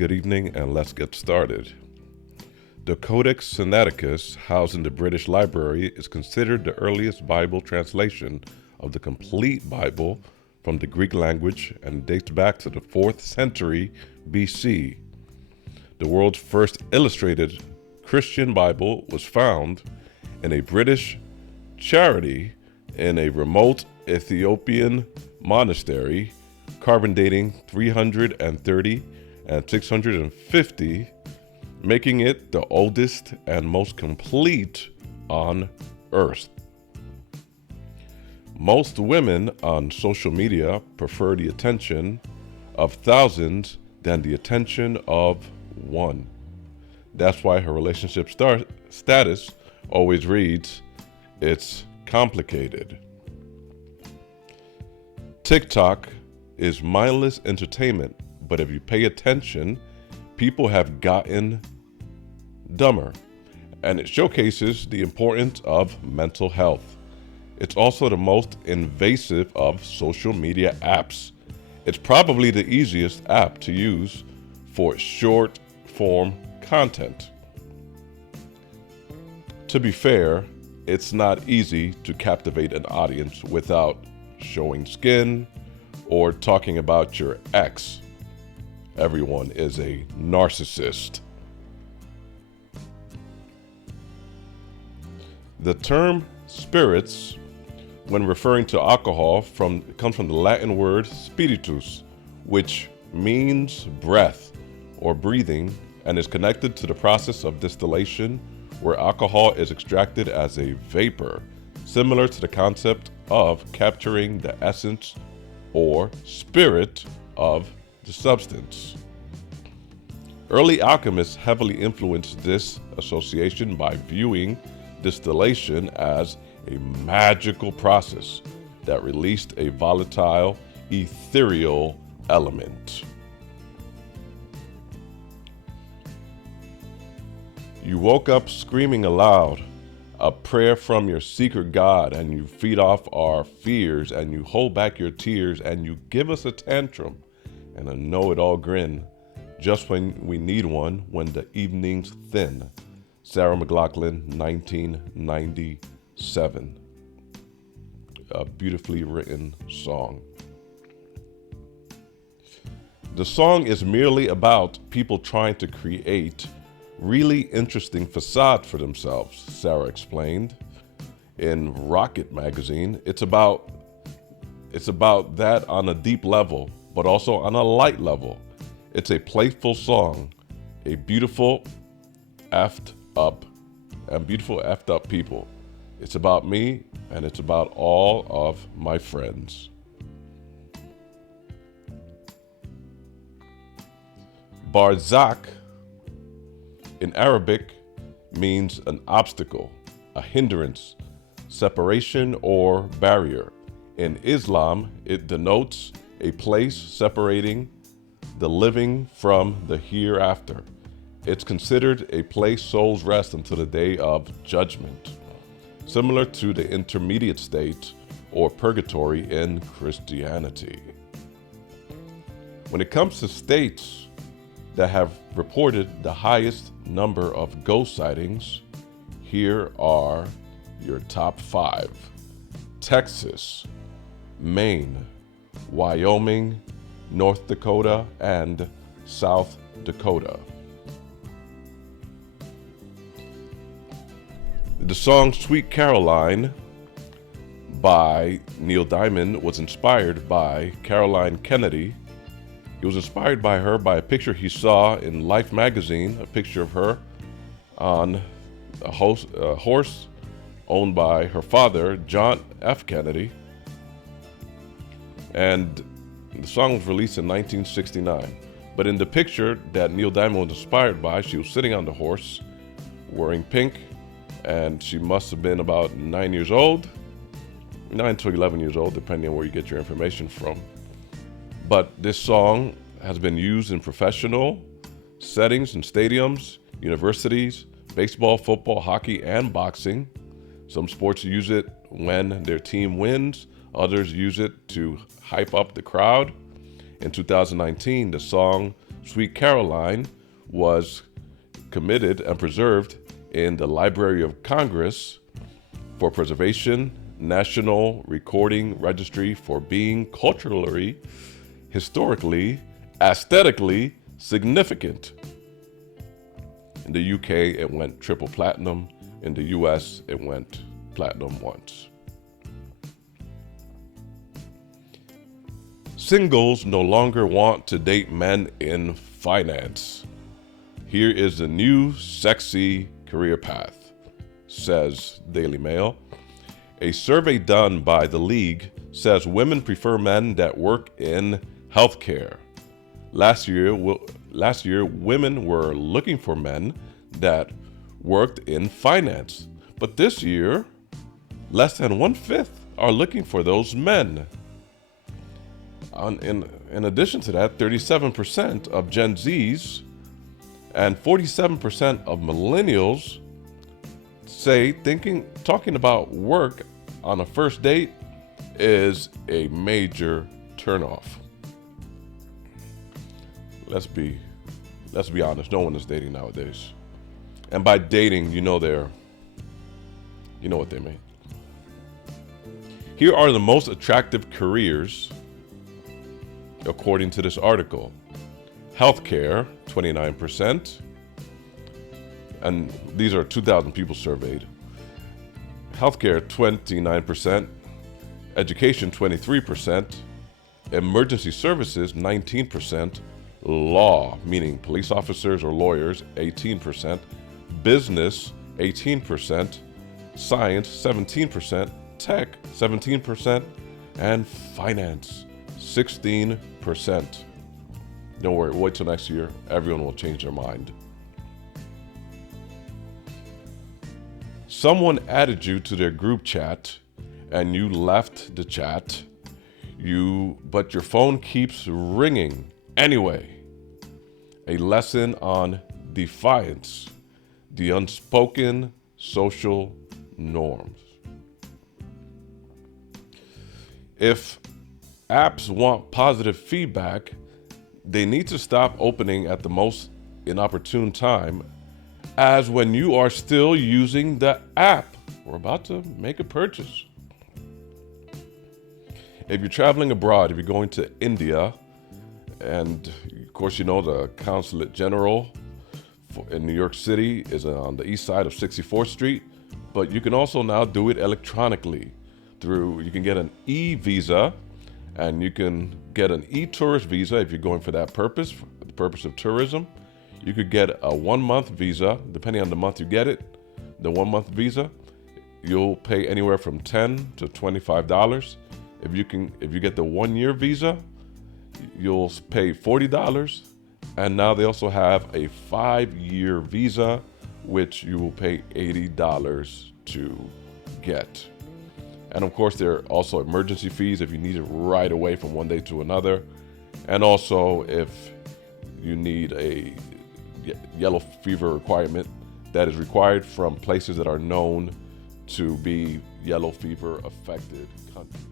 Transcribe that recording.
good evening, and let's get started. The Codex Sinaiticus, housed in the British Library, is considered the earliest Bible translation of the complete Bible from the Greek language and dates back to the 4th century BC. The world's first illustrated Christian Bible was found in a British charity in a remote Ethiopian monastery, carbon dating 330 and 650, making it the oldest and most complete on Earth. Most women on social media prefer the attention of thousands than the attention of one. That's why her relationship status always reads, "It's complicated." TikTok is mindless entertainment, but if you pay attention, people have gotten dumber, and it showcases the importance of mental health. It's also the most invasive of social media apps. It's probably the easiest app to use for short form content. To be fair, it's not easy to captivate an audience without showing skin or talking about your ex. Everyone is a narcissist. The term spirits, when referring to alcohol, comes from the Latin word spiritus, which means breath or breathing, and is connected to the process of distillation, where alcohol is extracted as a vapor, similar to the concept of capturing the essence or spirit of the substance. Early alchemists heavily influenced this association by viewing distillation as a magical process that released a volatile, ethereal element. You woke up screaming aloud, a prayer from your secret God, and you feed off our fears, and you hold back your tears, and you give us a tantrum and a know-it-all grin, just when we need one, when the evening's thin. Sarah McLachlan, 1997. A beautifully written song. The song is merely about people trying to create really interesting facade for themselves, Sarah explained. In Rocket magazine, it's about that on a deep level, but also on a light level. It's a playful song, a beautiful effed up people. It's about me, and it's about all of my friends. Barzak in Arabic means an obstacle, a hindrance, separation, or barrier. In Islam, it denotes a place separating the living from the hereafter. It's considered a place souls rest until the day of judgment, similar to the intermediate state or purgatory in Christianity. When it comes to states that have reported the highest number of ghost sightings, here are your top 5. Texas, Maine, Wyoming, North Dakota, and South Dakota. The song Sweet Caroline by Neil Diamond was inspired by Caroline Kennedy. He was inspired by her by a picture he saw in Life magazine, a picture of her on a horse owned by her father, John F. Kennedy. And the song was released in 1969. But in the picture that Neil Diamond was inspired by, she was sitting on the horse, wearing pink, and she must have been about 9 years old, 9 to 11 years old, depending on where you get your information from. But this song has been used in professional settings in stadiums, universities, baseball, football, hockey, and boxing. Some sports use it when their team wins. Others use it to hype up the crowd. In 2019, the song Sweet Caroline was committed and preserved in the Library of Congress for preservation, National Recording Registry for being culturally, historically, aesthetically significant. In the UK, it went triple platinum. In the US, it went platinum once. Singles no longer want to date men in finance. Here is the new sexy career path, says Daily Mail. A survey done by the League says women prefer men that work in healthcare. Last year, women were looking for men that worked in finance. But this year, less than 1/5 are looking for those men. In addition to that, 37% of Gen Zs and 47% of millennials say talking about work on a first date is a major turnoff. Let's be honest, no one is dating nowadays. And by dating, you know what they mean. Here are the most attractive careers according to this article. Healthcare, 29%. And these are 2,000 people surveyed. Healthcare, 29%. Education, 23%. Emergency services, 19%. Law, meaning police officers or lawyers, 18%. Business, 18%. Science, 17%. Tech, 17%. And finance, 16%. Don't worry, wait till next year. Everyone will change their mind. Someone added you to their group chat and you left the chat, but your phone keeps ringing anyway. A lesson on defiance, the unspoken social norms. If apps want positive feedback, they need to stop opening at the most inopportune time, as when you are still using the app or about to make a purchase. If you're traveling abroad, if you're going to India, and of course you know the Consulate General in New York City is on the east side of 64th Street, but you can also now do it electronically you can get an e-visa, and you can get an e-tourist visa if you're going for that purpose, for the purpose of tourism. You could get a 1-month visa, depending on the month you get it. The 1-month visa, you'll pay anywhere from $10 to $25. If you get the 1-year visa, you'll pay $40. And now they also have a 5-year visa, which you will pay $80 to get. And of course, there are also emergency fees if you need it right away from one day to another. And also if you need a yellow fever requirement that is required from places that are known to be yellow fever affected countries.